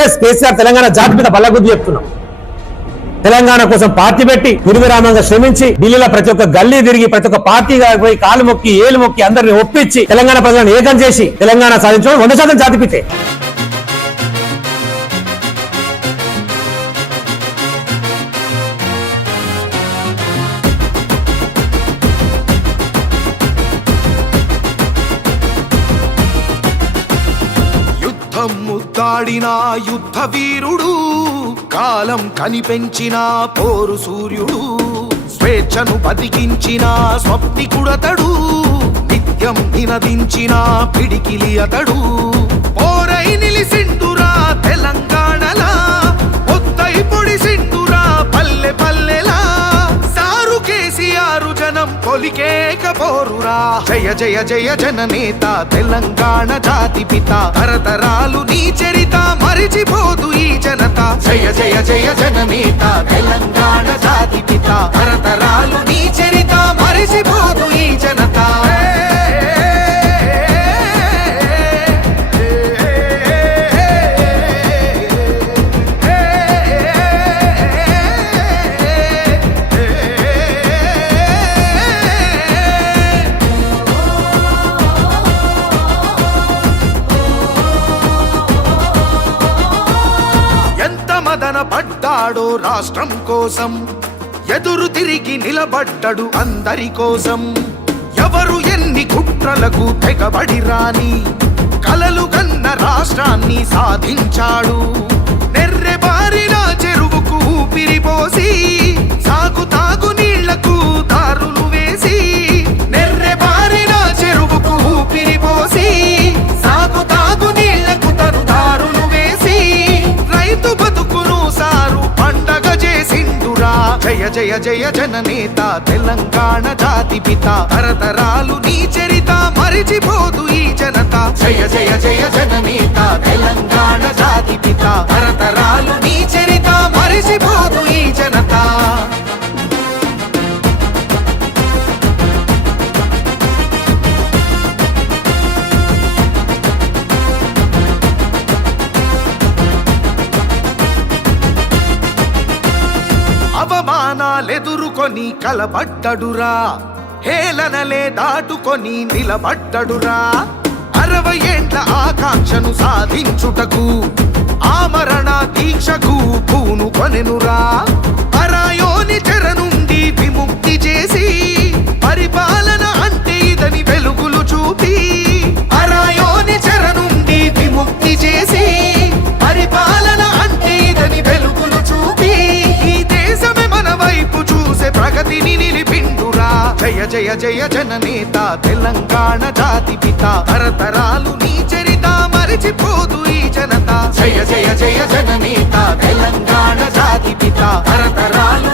Yes KCR Telangana జాతి మీద బల్లగుద్ది చెప్తున్నాం. తెలంగాణ కోసం పార్టీ పెట్టి నిర్విరామంగా శ్రమించి ఢిల్లీలో ప్రతి ఒక్క గల్లీ తిరిగి ప్రతి ఒక్క పార్టీగా పోయి కాలు మొక్కి ఏలు మొక్కి అందరిని ఒప్పించి తెలంగాణ ప్రజలను ఏకం చేసి తెలంగాణ సాధించడం 100% జాతిపితే. ముద్దాడిన యుద్ధ వీరుడు, కాలం కనిపెంచిన పోరు సూర్యుడు, స్వేచ్ఛను బతికించిన స్వప్నికుడతడు, నిత్యం నినదించిన పిడికిలి అతడు. పోరై నిలిసిండురా తెలంగాణలా, పొత్తై పొడిసిండురా పల్లె పల్లెలా, సారు కేసీఆర్ జనం పొలికేక పోరురా. జయ జయ జయ జననేత తెలంగాణ జాతి పిత, తరతరాలు నీ చరిత మరిచిపోదు ఈ జనత. జయ జయ జయ జననేత తెలంగాణ జాతి పిత, తరతరాలు నీ చరిత మరిచిపోదు ఈ జనత. పడ్డాడో రాష్ట్రం కోసం, ఎదురు తిరిగి నిలబడ్డడు అందరి కోసం. ఎవరు ఎన్ని కుట్రలకు తెగబడి రాని, కలలు కన్న రాష్ట్రాన్ని సాధించాడు. నెర్రెబారిన చెరువుకు ఊపిరిపోసి, సాగు తాగు నీళ్లకు దారులు వేసి, నెర్రెబారిన చెరువుకు ఊపిరిపోసి, సాగు తాగు నీళ్లకు తను దారులు వేసి, రైతు బతుకును సారు పండగ చేసిండురా. జయ జయ జయ జననేత తెలంగాణ జాతి పిత, తరతరాలు నీ చరిత మరిచిపోదు ఈ జనత. జయ జయ జయ జననేత తెలంగాణ జాతి పిత, తరతరాలు నీ చరిత మరిచిపోదు ఈ జనత. అవమానాలెదురుకొని కలబడ్డడురా, హేళనలే దాటుకొని నిలబడ్డడురా. 60 ఏండ్ల ఆకాంక్షను సాధించుటకు, ఆమరణ దీక్షకు పూనుకొనెనురా. పరాయోని చెర నుండి విముక్తి చేసి, పరిపాలన అంటే ఇదని వెలుగులు చూపి, పరాయోని చెర నుండి విముక్తి చేసి, పరిపాలన అంటే ఇదని వెలుగులు చూపి, ఈ దేశమే మన వైపు చూసే ప్రగతిని నిలిపిండురా. జయ జయ జయ జననేత తెలంగాణ జాతి పిత, తరతరాలు నీ చరిత మరిచిపోదు ఈ జనత. జయ జయ జయ జననేత తెలంగాణ జాతి పిత, తరతరాలు